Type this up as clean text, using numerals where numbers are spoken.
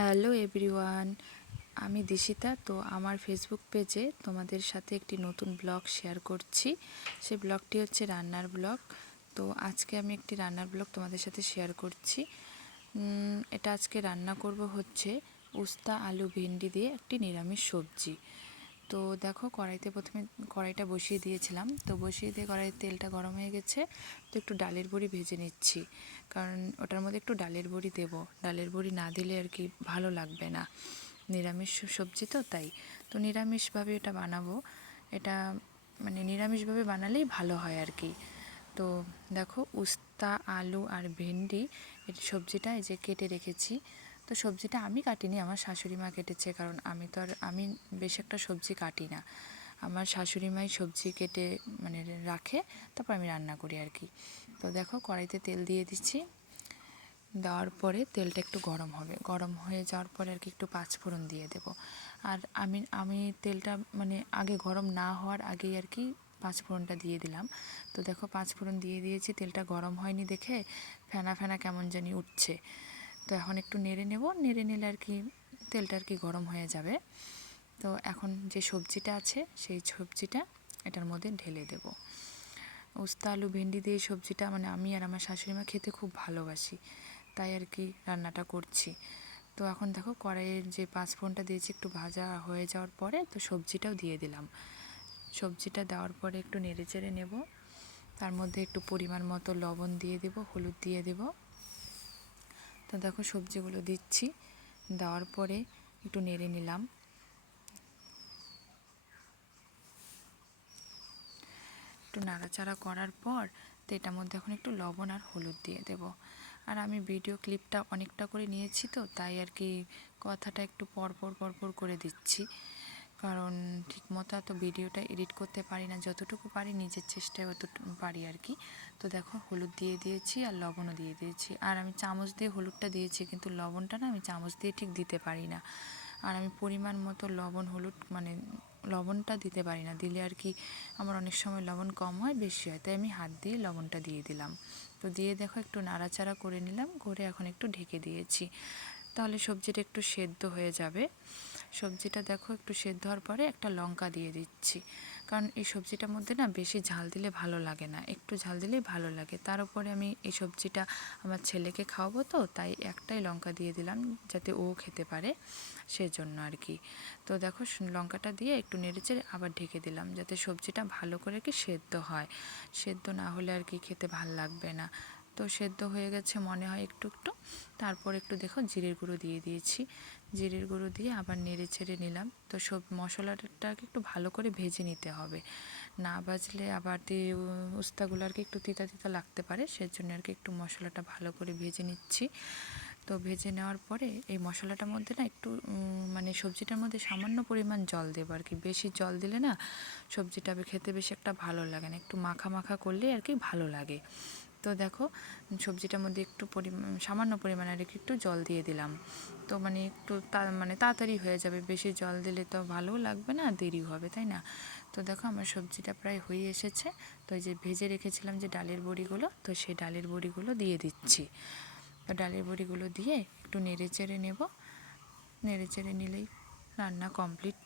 Hello everyone, আমি দিশিতা। তো আমার ফেসবুক পেজে তোমাদের সাথে একটি নতুন ব্লগ শেয়ার করছি। সেই ব্লগটি হচ্ছে রান্নার ব্লগ। তো আজকে আমি একটি রান্নার ব্লগ তোমাদের সাথে শেয়ার করছি। এটা আজকে রান্না করব হচ্ছে উস্তা আলু ভেন্ডি দিয়ে একটি নিরামিষ সবজি। তো দেখো প্রথমে কড়াইটা বসিয়ে দিয়েছিলাম। তো বসিয়ে দিয়ে কড়াইয়ের তেলটা গরম হয়ে গেছে। তো একটু ডালের বড়ি ভেজে নিচ্ছি, কারণ ওটার মধ্যে একটু ডালের বড়ি দেব। ডালের বড়ি না দিলে আর কি ভালো লাগবে না, নিরামিষ সবজি তো তাই। তো নিরামিষভাবে এটা বানাবো। এটা মানে নিরামিষভাবে বানালেই ভালো হয় আর কি। তো দেখো উস্তা আলু আর ভেন্ডি এই সবজিটা এই যে কেটে রেখেছি। তো সবজিটা আমি কাটিনি, আমার শাশুড়ি মা কেটেছে, কারণ আমি বেশ একটা সবজি কাটি না। আমার শাশুড়ি মাই সবজি কেটে মানে রাখে, তারপর আমি রান্না করি আর কি। তো দেখো কড়াইতে তেল দিয়ে দিচ্ছি। দেওয়ার পরে তেলটা একটু গরম হবে, গরম হয়ে যাওয়ার পরে আর কি একটু পাঁচফোড়ন দিয়ে দেব। আর আমি তেলটা মানে আগে গরম না হওয়ার আগেই আর কি পাঁচফোড়নটা দিয়ে দিলাম। তো দেখো পাঁচফোড়ন দিয়ে দিয়েছি, তেলটা গরম হয়নি দেখে ফেনা ফেনা কেমন জানি উঠছে। তো এখন একটু নেড়ে নেব, নেড়ে নিলে আর কি তেলটা আর কি গরম হয়ে যাবে। তো এখন যে সবজিটা আছে সেই সবজিটা এটার মধ্যে ঢেলে দেব। উস্তা আলু ভেন্ডি দিয়ে সবজিটা মানে আমি আর আমার শাশুড়ি মা খেতে খুব ভালোবাসি, তাই আর কি রান্নাটা করছি। তো এখন দেখো কড়াইয়ের যে পাঁচফোড়নটা দিয়েছি একটু ভাজা হয়ে যাওয়ার পরে তো সবজিটাও দিয়ে দিলাম। সবজিটা দেওয়ার পরে একটু নেড়ে চেড়ে নেব। তার মধ্যে একটু পরিমাণ মতো লবণ দিয়ে দেব, হলুদ দিয়ে দেব। তো দেখো সবজিগুলো দিচ্ছি, দেওয়ার পরে একটু নেড়ে নিলাম। একটু নাড়াচাড়া করার পর তো এটার মধ্যে এখন একটু লবণ আর হলুদ দিয়ে দেব। আর আমি ভিডিও ক্লিপটা অনেকটা করে নিয়েছি, তো তাই আর কি কথাটা একটু পরপর করে দিচ্ছি, কারণ ঠিকমতো এত ভিডিওটা এডিট করতে পারি না, যতটুকু পারি নিজের চেষ্টায় অতটুকু পারি আর কি। তো দেখো হলুদ দিয়ে দিয়েছি আর লবণও দিয়ে দিয়েছি। আর আমি চামচ দিয়ে হলুদটা দিয়েছি, কিন্তু লবণটা না আমি চামচ দিয়ে ঠিক দিতে পারি না। আর আমি পরিমাণ মতো লবণ হলুদ মানে লবণটা দিতে পারি না, দিলে আর কি আমার অনেক সময় লবণ কম হয় বেশি হয়, তাই আমি হাত দিয়ে লবণটা দিয়ে দিলাম। তো দিয়ে দেখো একটু নাড়াচাড়া করে নিলাম, করে এখন একটু ঢেকে দিয়েছি, তাহলে সবজিটা একটু সেদ্ধ হয়ে যাবে। সবজিটা দেখো একটু সেদ্ধ হওয়ার পরে একটা লঙ্কা দিয়ে দিচ্ছি, কারণ এই সবজিটার মধ্যে না বেশি ঝাল দিলে ভালো লাগে না, একটু ঝাল দিলেই ভালো লাগে। তার উপরে আমি এই সবজিটা আমার ছেলেকে খাওয়াবো, তো তাই একটাই লঙ্কা দিয়ে দিলাম যাতে ও খেতে পারে, সেজন্য আর কি। তো দেখো লঙ্কাটা দিয়ে একটু নেড়েচেড়ে আবার ঢেকে দিলাম, যাতে সবজিটা ভালো করে কি সেদ্ধ হয়। সেদ্ধ না হলে আর কি খেতে ভাল লাগবে না। তো সেদ্ধ হয়ে গেছে মনে হয় একটু একটু। তারপর একটু দেখো জিরের গুঁড়ো দিয়ে দিয়েছি, জিরের গুঁড়ো দিয়ে আবার নেড়ে ছেড়ে নিলাম। তো সব মশলাটাকে একটু ভালো করে ভেজে নিতে হবে, না ভাজলে আবার উস্তাগুলো আর কি একটু তিতা তিতা লাগতে পারে, সেজন্য আর কি একটু মশলাটা ভালো করে ভেজে নিচ্ছি। তো ভেজে নেওয়ার পরে এই মশলাটার মধ্যে না একটু মানে সবজিটার মধ্যে সামান্য পরিমাণ জল দেবো আর কি, বেশি জল দিলে না সবজিটা খেতে বেশি একটা ভালো লাগে না, একটু মাখা মাখা করলে আর কি ভালো লাগে। তো দেখো সবজিটার মধ্যে একটু সামান্য পরিমাণে আর একটু জল দিয়ে দিলাম। তো মানে একটু মানে তাড়াতাড়ি হয়ে যাবে, বেশি জল দিলে তো ভালোও লাগবে না, দেরি হবে, তাই না? তো দেখো আমার সবজিটা প্রায় হয়ে এসেছে। তো এই যে ভেজে রেখেছিলাম যে ডালের বড়িগুলো, তো সেই ডালের বড়িগুলো দিয়ে দিচ্ছি। তো ডালের বড়িগুলো দিয়ে একটু নেড়ে চেড়ে নেব, নেড়ে চেড়ে নিলেই রান্না কমপ্লিট।